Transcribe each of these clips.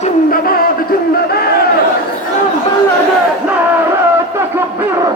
জিন্দাবাদ জিন্দাবাদ বাংলাদেশ নারা তাকবীর আল্লাহু আকবার বাবু নগরী এগিয়ে চলেন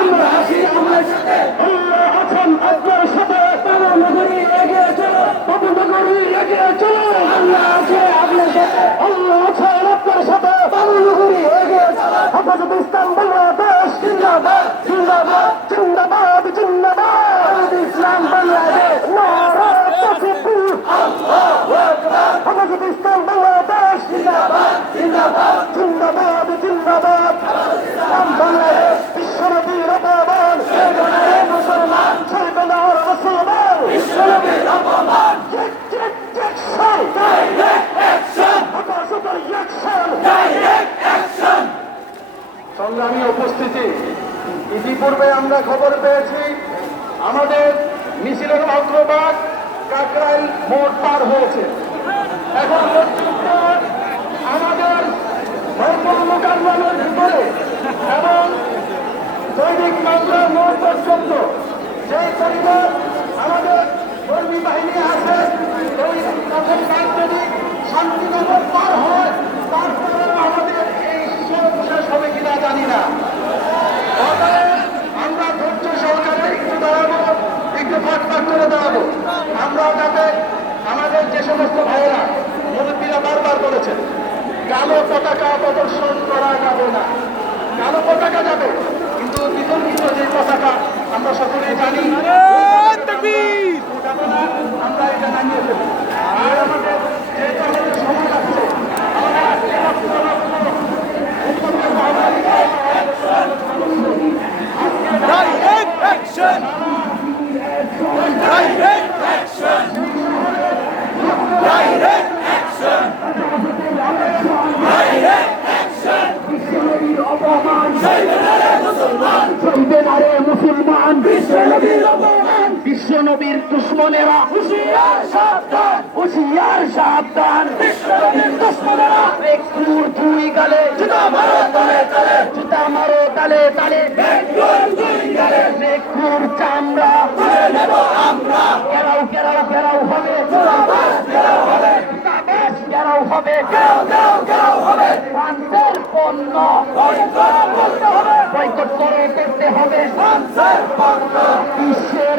আমরা আছি আপনার সাথে আল্লাহ আছেন আপনার সাথে বাবু নগরী এগিয়ে চলেন বাবু নগরী এগিয়ে চলেন আল্লাহ আছে আপনার সাথে আল্লাহ আছেন আপনার সাথে বাবু নগরী এগিয়ে চলেন হেফাজত ইসলাম বাংলাদেশ জিন্দাবাদ জিন্দাবাদ জিন্দাবাদ জিন্দাবাদ ইসলাম বাংলাদেশ নারা তাকবীর হেফাজত ইসলাম বাংলাদেশ জিন্দাবাদ জিন্দাবাদ জিন্দাবাদ জিন্দাবাদ সংগ্রামী উপস্থিতি। ইতিপূর্বে আমরা খবর পেয়েছি, আমাদের মিছিলের অগ্রভাগ কাকরাইল মোড় পার হয়েছে। এখন আমাদের মোকাবিলার ভিতরে এবং দৈনিক মামলা মোড় পর্যন্ত যে পরিবার আমাদের কর্মী বাহিনী আছে সমস্ত ভাইয়েরা, মুরব্বীরা বারবার বলেছেন, কালো পতাকা প্রদর্শন করা যাবে না। কালো পতাকা যাবে, কিন্তু বিতর্কিত যে পতাকা আমরা সকলেই জানি মুসলমান অপমান বিশ্বনবীর দুশ্মনেরা। হুশিয়ার সাবধান। দুই গালে জুতা মারো, তালে তালে। জুতা মারো, তালে তালে। এক কুর চামড়া। আমরা গেরাও গেরাও গেরাও হবে। গেরাও হবে গেরাও হবে। বয়কট করে করতে হবে। বিশ্বের